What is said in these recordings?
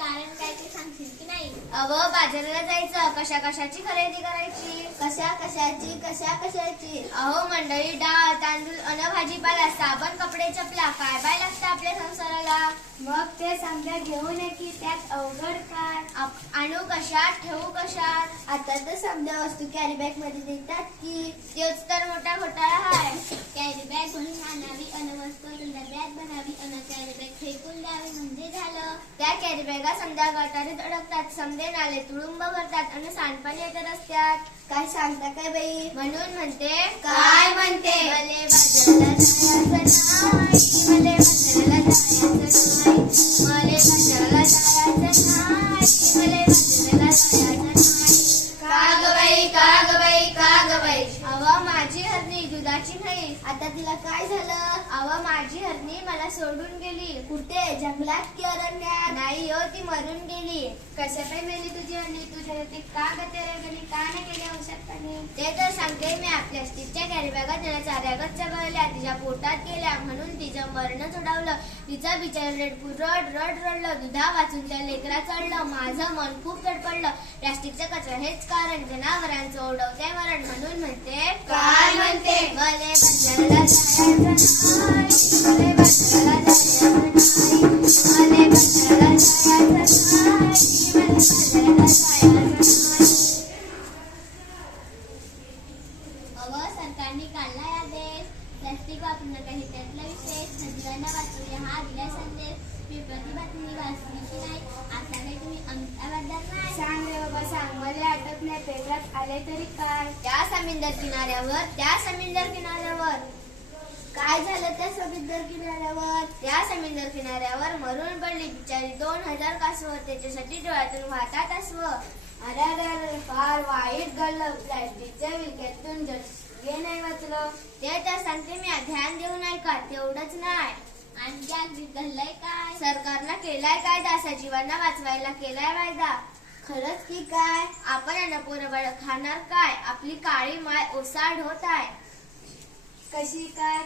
कारण काय ते सांगशील की नाही? बाजाराला जायचं, कशा कशाची खरेदी करायची? कशा कशाची? अहो मंडळी, डाळ तांदूळ अन भाजीपाला, साबण कपडे चपला, काय बाय लागतं आपल्या संसाराला. मग ते समजा घेऊन ये की त्यात अवघड काय? आणू कशात, ठेवू कशात? आता तर समजा वस्तू कॅरी बॅग मध्ये देतात की. तेच तर मोठा घोटाळा आहे. कॅरी बॅग भरून आणावी अन वस्तू डब्यात बनावी अन कॅरी बॅग फेकून द्यावी म्हणजे झालं. त्या कॅरी बॅगा समजा गटारीत अडकतात, समजे नाले तुडुंब भरतात आणि सांडपाणी येत रस्त्यात. काय सांगता काय बाई? म्हणून म्हणते. काय म्हणते? मले बाजाराला जायचं नाही, मले बाजाराला जायचं नाही, मले बाजाराला जायचं नाही, मले बाजाराला जायचं नाही. का ग बाई? अव माझी हरणी दुधाची नाही. आता तिला काय झालं? अव माझी हरणी मला सोडून गेली. कुठे? जंगलात की अरण्यात? नाही हो, ती मरून गेली. कशा काय मेली तुझी हरणी? तुझ्या ते का गते गेली? का नाही गेली औषध पाणी? ते तर सांगते मी. प्लास्टिकच्या कॅरी बॅगा तिला चाऱ्यागत चबळल्या, तिच्या पोटात गेल्या म्हणून तिचं मरणच उडावलं. तिचं बिचार रडलं. दुधा वाचून त्या लेकरा चढलं. माझं मन खूप तडपडलं. प्लास्टिकचा कचरा हेच कारण, जनावरांचं ओढवते मरण. म्हणून म्हणते. काय म्हणते? मले बाजाराला जायचं नाही, मले बाजाराला जायचं नाही, मले बाजाराला जायचं नाही, मले बाजाराला जायचं नाही. सरकारने काढलाय आदेश, प्लास्टिक वापरू नका हे त्यातला विशेष. नदीवांना वाचवूया हा दिला संदेश. पेपरची बातमी वाचली की नाही? आता काही तुम्ही अहमदाबादला नाही? सांग रे बाबा सांग, मला आठवत नाही. पेपरात आले तरी काय? त्या समुद्र किनाऱ्यावर काय झालं त्या समुद्र किनाऱ्यावर? त्या समुद्र किनाऱ्यावर मरून पडली बिचारी 2000 कासव. त्याच्यासाठी डोळ्यातून वाहतात अस्व. अरे फार वाईट घडलं. प्लास्टिकच्या विळख्यातून हे नाही वाचलं. ते तर सांगते मी. ध्यान देऊ नाही का? तेवढंच नाही. आणखी अगदी घडलंय काय? सरकारनं केलाय कायदा, सजीवांना वाचवायला केलाय वायदा. खरंच की काय? आपण अन्न पोरबाळ खाणार काय? आपली काळी माय ओसाड होत आहे. कशी काय?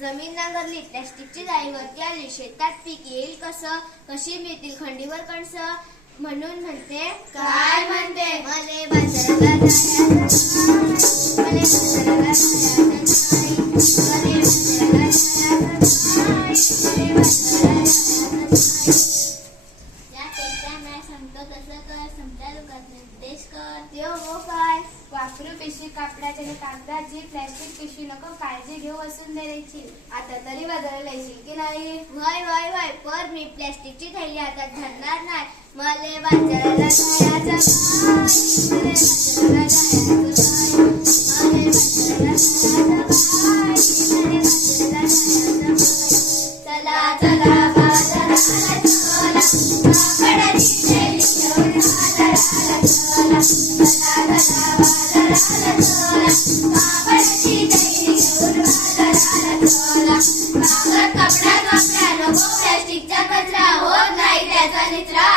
जमीन नांगरली, प्लॅस्टिकची जाळीवरती आली, शेतात पीक येईल कसं? कशी मिळतील खंडीवर कणसं? म्हणून म्हणते. काय म्हणते? मले बाजाराला जायचं नाही, मले बाजाराला जायचं नाही, मले बाजाराला जायचं नाही, मले बाजाराला जायचं नाही. त्यापेक्षा नाही सांगतो तसं कर. समजा लोकांना निर्देश कर. ते हो काय? वापरू पिशवी कापडाची आणि कागदाची. प्लॅस्टिक पिशवी नको, काळजी घेऊ वसुंधरेची. आता तरी बाजाराला येशील की नाही? वय पर मी प्लॅस्टिकची थैली हातात धरणार नाही. मले बाजाराला जायचं नाही, मले बाजाराला जायचं नाही, मले बाजाराला जायचं नाही, मले बाजाराला जायचं नाही. चला बाजाराला चला, कापडाची थैली घेऊन बाजाराला चला. चला बाजाराला चला, कापडाची थैली घेऊन बाजाराला चला. कागद कपडा नको, प्लॅस्टिकचा कचरा होत नाही त्याचा निचरा.